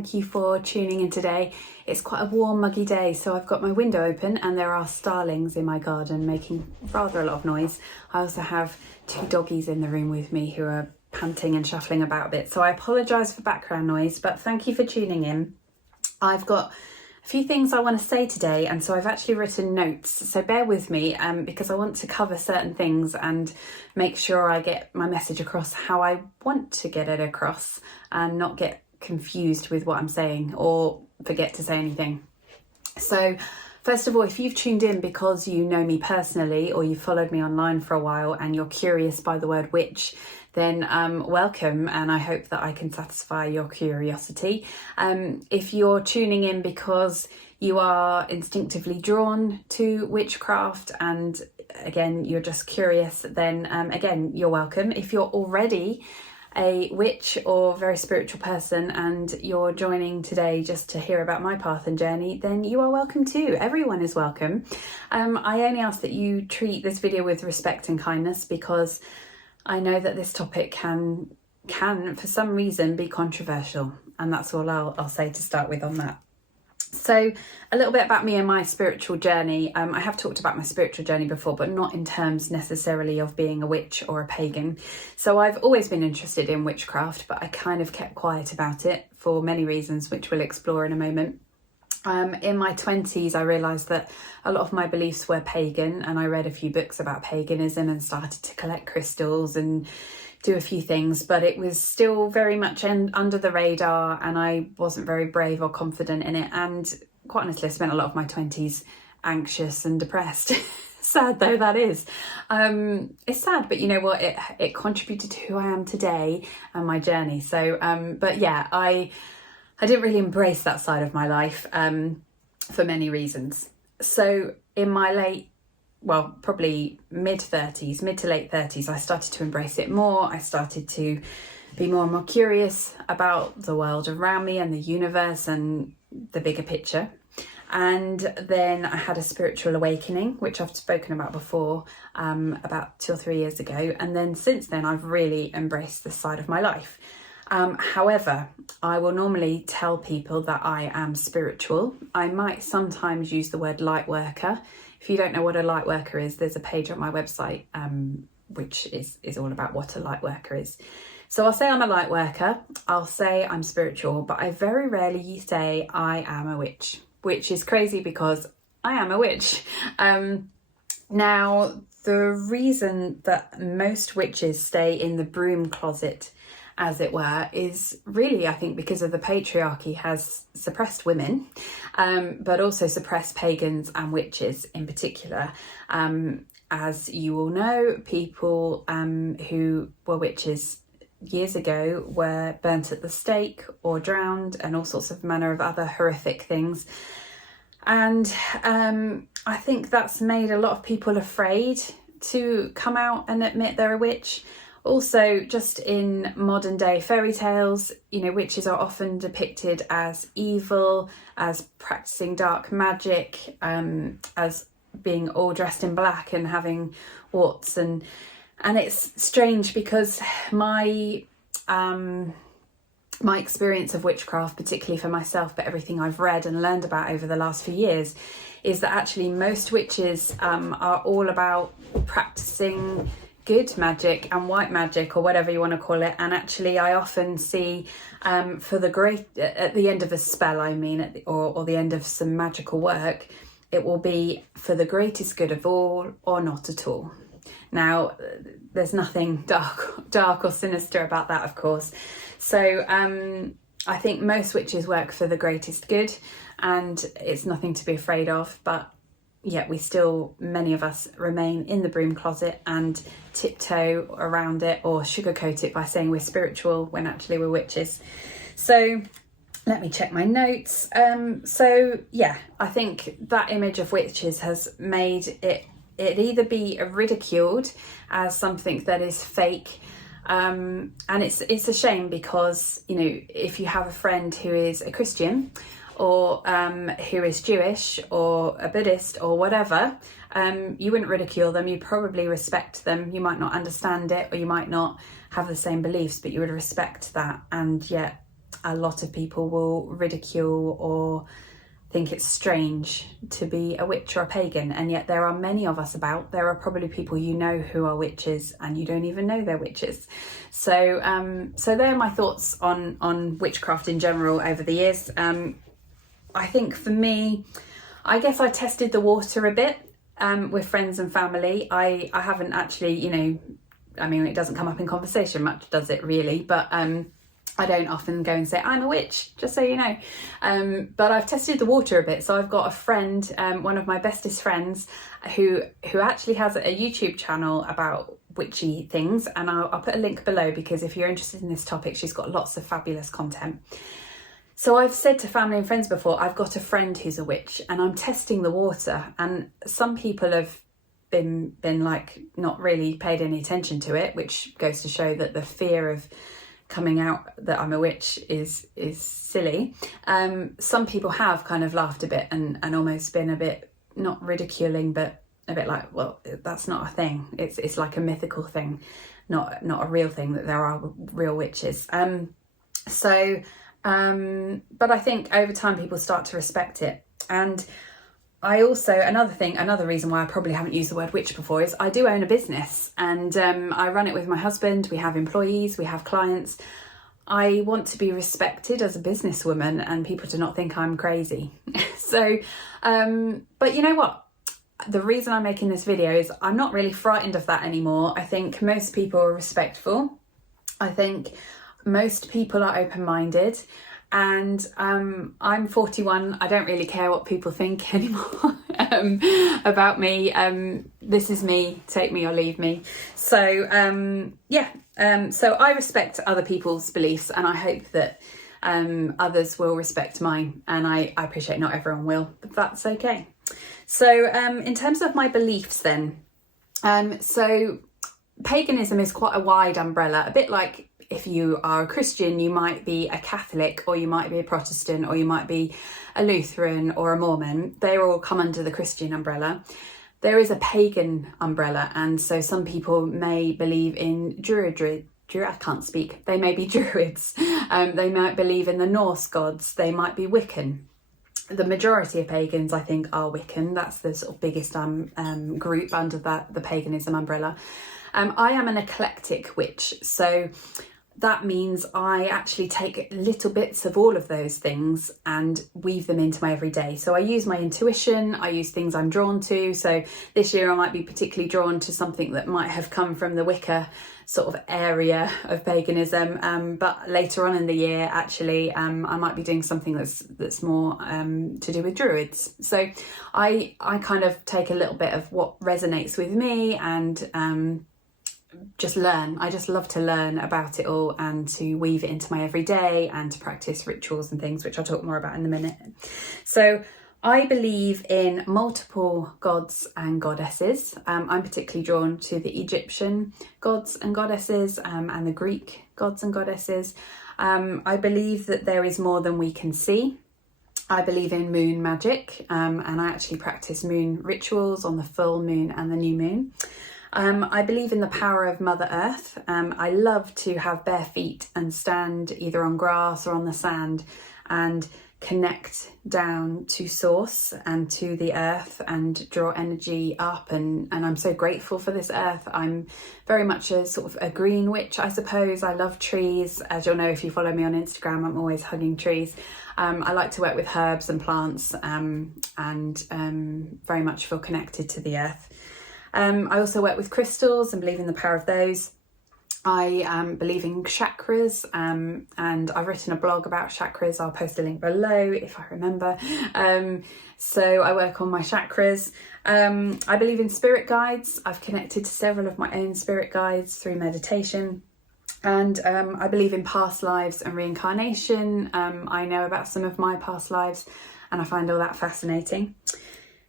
thank you for tuning in today. It's quite a warm, muggy day, so I've got my window open and there are starlings in my garden making rather a lot of noise. I also have two doggies in the room with me who are panting and shuffling about a bit, so I apologise for background noise, but thank you for tuning in. I've got a few things I want to say today, and so I've actually written notes, so bear with me because I want to cover certain things and make sure I get my message across how I want to get it across and not get confused with what I'm saying or forget to say anything. So first of all, if you've tuned in because you know me personally or you've followed me online for a while and you're curious by the word witch, then welcome, and I hope that I can satisfy your curiosity. If you're tuning in because you are instinctively drawn to witchcraft and again you're just curious, then again you're welcome. If you're already a witch or very spiritual person and you're joining today just to hear about my path and journey, then you are welcome too. Everyone is welcome. I only ask that you treat this video with respect and kindness because I know that this topic can for some reason be controversial, and that's all I'll say to start with on that. So a little bit about me and my spiritual journey. I have talked about my spiritual journey before, but not in terms necessarily of being a witch or a pagan. So I've always been interested in witchcraft, but I kind of kept quiet about it for many reasons, which we'll explore in a moment. In my 20s, I realised that a lot of my beliefs were pagan, and I read a few books about paganism and started to collect crystals and do a few things, but it was still very much under the radar and I wasn't very brave or confident in it. And quite honestly, I spent a lot of my 20s anxious and depressed. Sad though that is. It's sad, but you know what? It contributed to who I am today and my journey. So, but yeah, I didn't really embrace that side of my life for many reasons. So in my probably mid to late 30s, I started to embrace it more. I started to be more and more curious about the world around me and the universe and the bigger picture. And then I had a spiritual awakening, which I've spoken about before, about 2 or 3 years ago. And then since then, I've really embraced this side of my life. However, I will normally tell people that I am spiritual. I might sometimes use the word light worker. If you don't know what a light worker is, there's a page on my website which is all about what a light worker is. So I'll say I'm a light worker, I'll say I'm spiritual, but I very rarely say I am a witch, which is crazy because I am a witch. Now, the reason that most witches stay in the broom closet, as it were, is really, I think, because of the patriarchy has suppressed women, but also suppressed pagans and witches in particular. As you all know, people who were witches years ago were burnt at the stake or drowned and all sorts of manner of other horrific things. And I think that's made a lot of people afraid to come out and admit they're a witch. Also, just in modern day fairy tales, you know, witches are often depicted as evil, as practicing dark magic, as being all dressed in black and having warts, and it's strange because my experience of witchcraft, particularly for myself, but everything I've read and learned about over the last few years, is that actually most witches are all about practicing good magic and white magic, or whatever you want to call it. And actually I often see at the end of a spell, or the end of some magical work, it will be for the greatest good of all or not at all. Now, there's nothing dark or sinister about that, of course. So I think most witches work for the greatest good and it's nothing to be afraid of, but yet many of us remain in the broom closet and tiptoe around it or sugarcoat it by saying we're spiritual when actually we're witches. So let me check my notes. So yeah, I think that image of witches has made it either be ridiculed as something that is fake, and it's a shame because, you know, if you have a friend who is a Christian or who is Jewish or a Buddhist or whatever, you wouldn't ridicule them. You probably respect them. You might not understand it or you might not have the same beliefs, but you would respect that. And yet a lot of people will ridicule or think it's strange to be a witch or a pagan, and yet there are many of us about. There are probably people you know who are witches and you don't even know they're witches. So so they're my thoughts on witchcraft in general over the years. I think for me, I guess I tested the water a bit with friends and family. I haven't actually, you know, I mean, it doesn't come up in conversation much, does it really? But I don't often go and say I'm a witch, just so you know. But I've tested the water a bit. So I've got a friend, one of my bestest friends, who actually has a YouTube channel about witchy things, and I'll put a link below, because if you're interested in this topic, she's got lots of fabulous content. So I've said to family and friends before, I've got a friend who's a witch and I'm testing the water, and some people have been like not really paid any attention to it, which goes to show that the fear of coming out that I'm a witch is silly. Some people have kind of laughed a bit and almost been a bit, not ridiculing, but a bit like, well, that's not a thing. It's like a mythical thing, not a real thing, that there are real witches. But I think over time people start to respect it. And I also, another reason why I probably haven't used the word witch before is I do own a business, and I run it with my husband. We have employees, we have clients. I want to be respected as a businesswoman and people to not think I'm crazy. So, but you know what? The reason I'm making this video is I'm not really frightened of that anymore. I think most people are respectful. I think most people are open-minded, and I'm 41. I don't really care what people think anymore about me. This is me, take me or leave me. So so I respect other people's beliefs, and I hope that others will respect mine, and I appreciate not everyone will, but that's okay. So in terms of my beliefs then, so paganism is quite a wide umbrella, a bit like if you are a Christian, you might be a Catholic, or you might be a Protestant, or you might be a Lutheran or a Mormon. They all come under the Christian umbrella. There is a pagan umbrella, and so some people may believe in I can't speak. They may be Druids. They might believe in the Norse gods. They might be Wiccan. The majority of pagans, I think, are Wiccan. That's the sort of biggest group under the paganism umbrella. I am an eclectic witch, so that means I actually take little bits of all of those things and weave them into my everyday. So I use my intuition, I use things I'm drawn to. So this year I might be particularly drawn to something that might have come from the Wicca sort of area of paganism, but later on in the year actually I might be doing something that's more to do with Druids. So I kind of take a little bit of what resonates with me and just learn. I just love to learn about it all and to weave it into my everyday and to practice rituals and things, which I'll talk more about in a minute. So I believe in multiple gods and goddesses. I'm particularly drawn to the Egyptian gods and goddesses and the Greek gods and goddesses. I believe that there is more than we can see. I believe in moon magic, and I actually practice moon rituals on the full moon and the new moon. I believe in the power of Mother Earth. I love to have bare feet and stand either on grass or on the sand and connect down to source and to the earth and draw energy up, and I'm so grateful for this earth. I'm very much a sort of a green witch, I suppose. I love trees. As you'll know if you follow me on Instagram, I'm always hugging trees. I like to work with herbs and plants and very much feel connected to the earth. I also work with crystals and believe in the power of those. I believe in chakras, and I've written a blog about chakras. I'll post a link below if I remember. So I work on my chakras. I believe in spirit guides. I've connected to several of my own spirit guides through meditation. And I believe in past lives and reincarnation. I know about some of my past lives and I find all that fascinating.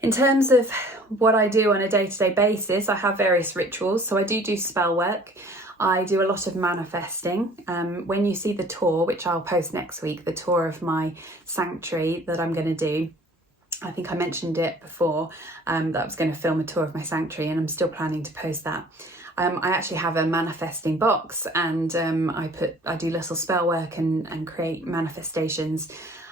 In terms of what I do on a day-to-day basis, I have various rituals. So I do spell work. I do a lot of manifesting. When you see the tour, which I'll post next week, the tour of my sanctuary that I'm going to do, I think I mentioned it before, that I was going to film a tour of my sanctuary, and I'm still planning to post that. I actually have a manifesting box, and I do little spell work and create manifestations.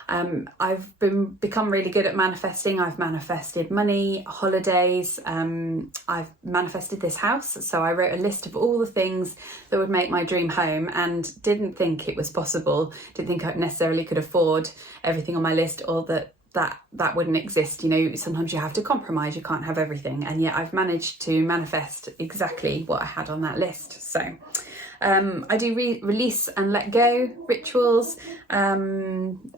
I've become really good at manifesting. I've manifested money, holidays, I've manifested this house. So I wrote a list of all the things that would make my dream home, and didn't think it was possible, didn't think I necessarily could afford everything on my list, or that wouldn't exist. You know, sometimes you have to compromise, you can't have everything, and yet I've managed to manifest exactly what I had on that list. So I do release and let go rituals. A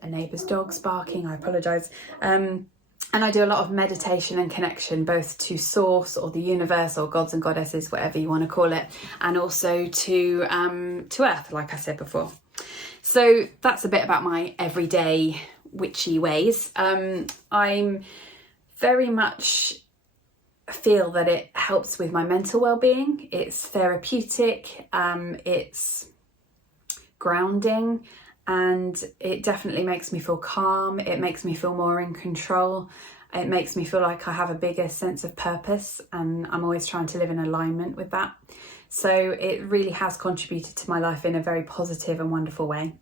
neighbour's dog's barking, I apologise. And I do a lot of meditation and connection, both to source or the universe or gods and goddesses, whatever you want to call it, and also to earth, like I said before. So that's a bit about my everyday witchy ways. I'm very much feel that it helps with my mental well-being. It's therapeutic, it's grounding, and it definitely makes me feel calm. It makes me feel more in control. It makes me feel like I have a bigger sense of purpose, and I'm always trying to live in alignment with that. So it really has contributed to my life in a very positive and wonderful way.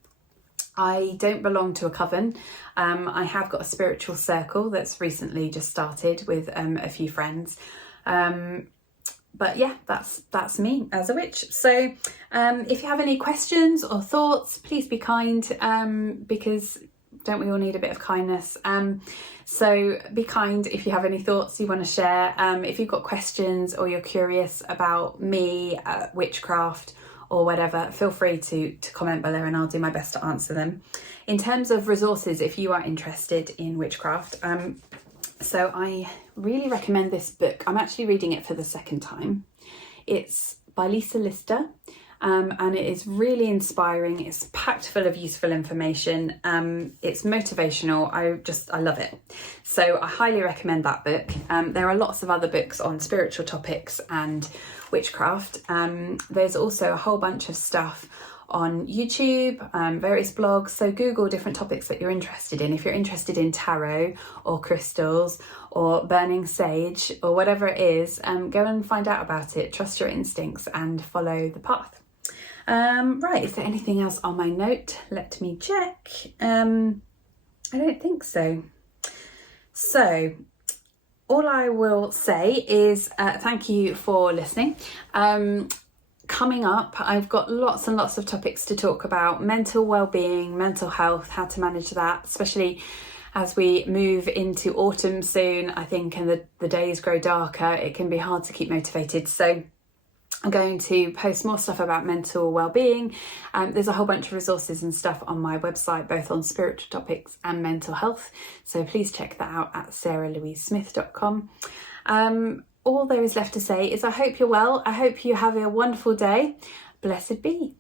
I don't belong to a coven. I have got a spiritual circle that's recently just started with a few friends. But yeah, that's me as a witch. So if you have any questions or thoughts, please be kind, because don't we all need a bit of kindness? So be kind if you have any thoughts you want to share. If you've got questions or you're curious about me, witchcraft, or whatever, feel free to comment below, and I'll do my best to answer them. In terms of resources, if you are interested in witchcraft, so I really recommend this book. I'm actually reading it for the second time. It's by Lisa Lister, and it is really inspiring. It's packed full of useful information. It's motivational. I love it. So I highly recommend that book. There are lots of other books on spiritual topics and witchcraft. There's also a whole bunch of stuff on YouTube, various blogs. So Google different topics that you're interested in. If you're interested in tarot or crystals or burning sage or whatever it is, go and find out about it. Trust your instincts and follow the path. Right, is there anything else on my note? Let me check. I don't think so. So all I will say is thank you for listening. Coming up, I've got lots and lots of topics to talk about: mental well-being, mental health, how to manage that, especially as we move into autumn soon, I think, and the days grow darker. It can be hard to keep motivated. So I'm going to post more stuff about mental well-being. There's a whole bunch of resources and stuff on my website, both on spiritual topics and mental health. So please check that out at sarahlouisesmith.com. All there is left to say is I hope you're well. I hope you have a wonderful day. Blessed be.